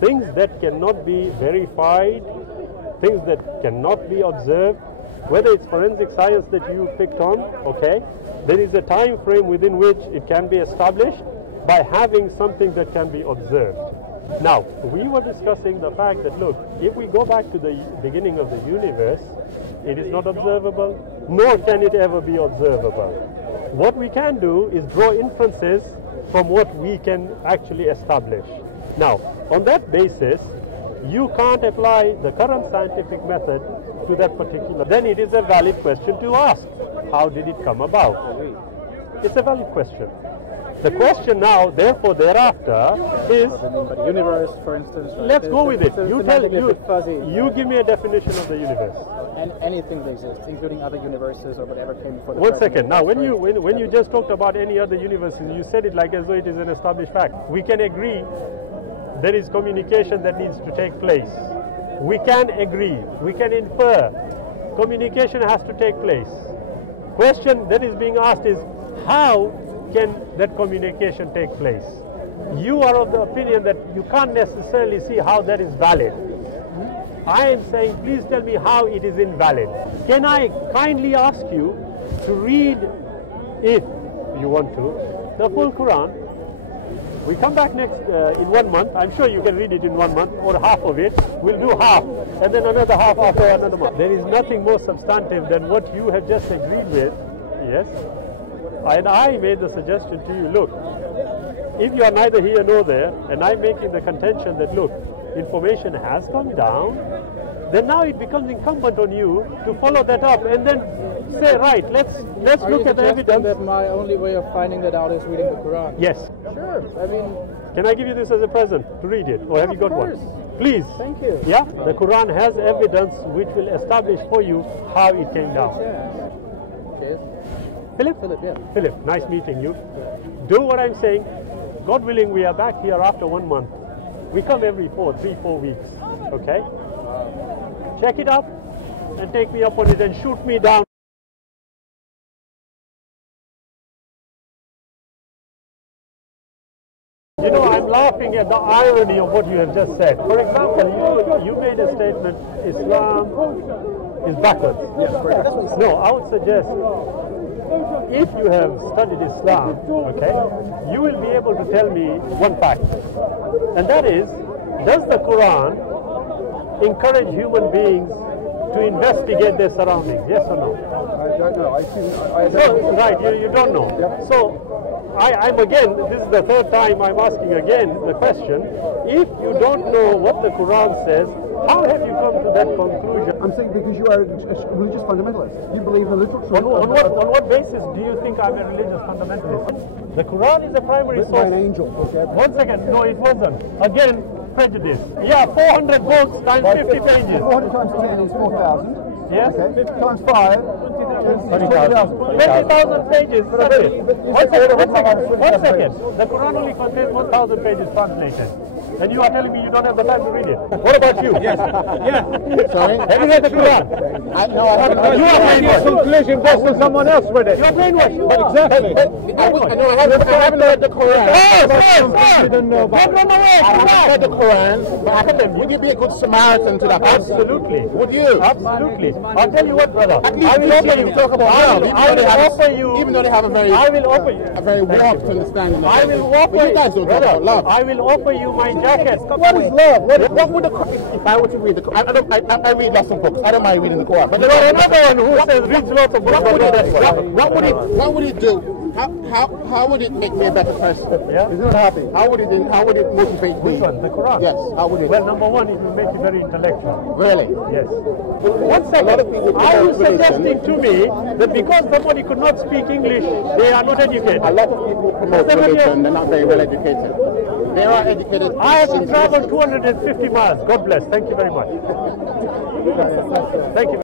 Things that cannot be verified, things that cannot be observed, whether it's forensic science that you picked on, okay, there is a time frame within which it can be established by having something that can be observed. Now, we were discussing the fact that, look, if we go back to the beginning of the universe, it is not observable, nor can it ever be observable. What we can do is draw inferences from what we can actually establish. Now, on that basis, you can't apply the current scientific method to that particular. Then it is a valid question to ask. How did it come about? It's a valid question. The question now, therefore, thereafter, is the universe, for instance. Right? Let's go with it. You give me a definition of the universe. And anything that exists, including other universes or whatever came before. One second. Now, when you just talked about any other universes, you said it like as though it is an established fact. We can agree there is communication that needs to take place. We can agree. We can infer. Communication has to take place. Question that is being asked is, how can that communication take place? You are of the opinion that you can't necessarily see how that is valid. I am saying, please tell me how it is invalid. Can I kindly ask you to read, if you want to, the full Quran? We come back next in 1 month. I'm sure you can read it in 1 month, or half of it. We'll do half, and then another half after another month. There is nothing more substantive than what you have just agreed with. Yes? And I made the suggestion to you, look, if you are neither here nor there, and I'm making the contention that, look, information has come down, then now it becomes incumbent on you to follow that up and then say, right, let's look at the evidence. That my only way of finding that out is reading the Quran? Yes. Sure. I mean, can I give you this as a present to read it, or have you got one? Please. Thank you. Yeah. The Quran has evidence which will establish for you how it came down. Cheers. Philip? Philip, yeah. Philip, nice meeting you. Do what I'm saying. God willing, we are back here after 1 month. We come every 3-4 weeks. Okay? Check it out and take me up on it and shoot me down. You know, I'm laughing at the irony of what you have just said. For example, you made a statement, Islam is backwards. Yes, correct. No, I would suggest, if you have studied Islam, okay, you will be able to tell me one fact. And that is, does the Quran encourage human beings to investigate their surroundings? Yes or no? I don't know. No, right, you don't know. Yep. So, I'm again, this is the third time I'm asking again the question, if you don't know what the Quran says, how have you come to that conclusion? I'm saying because you are a religious fundamentalist. You believe in the literal truth. On what basis do you think I'm a religious fundamentalist? The Quran is a primary source. By an angel. Okay. 1 second. No, it wasn't. Again, prejudice. Yeah, 400 books times 50 pages. 400 times 10 is 4,000. Yes. Okay. 50 times 5 is 20,000. 20,000 pages. One second. The Quran only contains 1,000 pages translated. And you are telling me you don't have the time to read it. What about you? Yes. Yeah. Sorry? Have you read the Quran? No, I haven't. You are brainwashed. Conclusion based on someone else read it. You are brainwashed. Exactly. I haven't read the Quran. You didn't know about it. I haven't read the Quran, but I haven't. Would you be a good Samaritan to that person? Absolutely. Would you? Absolutely. I'll tell you what, brother. At least I will offer you. talk about love, I will offer you. Even though they have a very, I will offer you. a very warped understanding of I it. will offer But you guys don't talk about love. I will offer you my jacket. What is love? What would if I were to read the Quran? I read lots of books. I don't mind reading the Quran. But There are another one who says reads lots of books. what would it do? How would it make me a better person? Yeah? He's not happy. How would it motivate me? Which one? The Quran? Yes. How would it? Well, number one, it will make you very intellectual. Really? Yes. 1 second. Are you suggesting to me that because somebody could not speak English, they are not educated? A lot of people promote religion, they're not very well educated. They are educated. I have to travel 250 miles. God bless. Thank you very much. Thank you.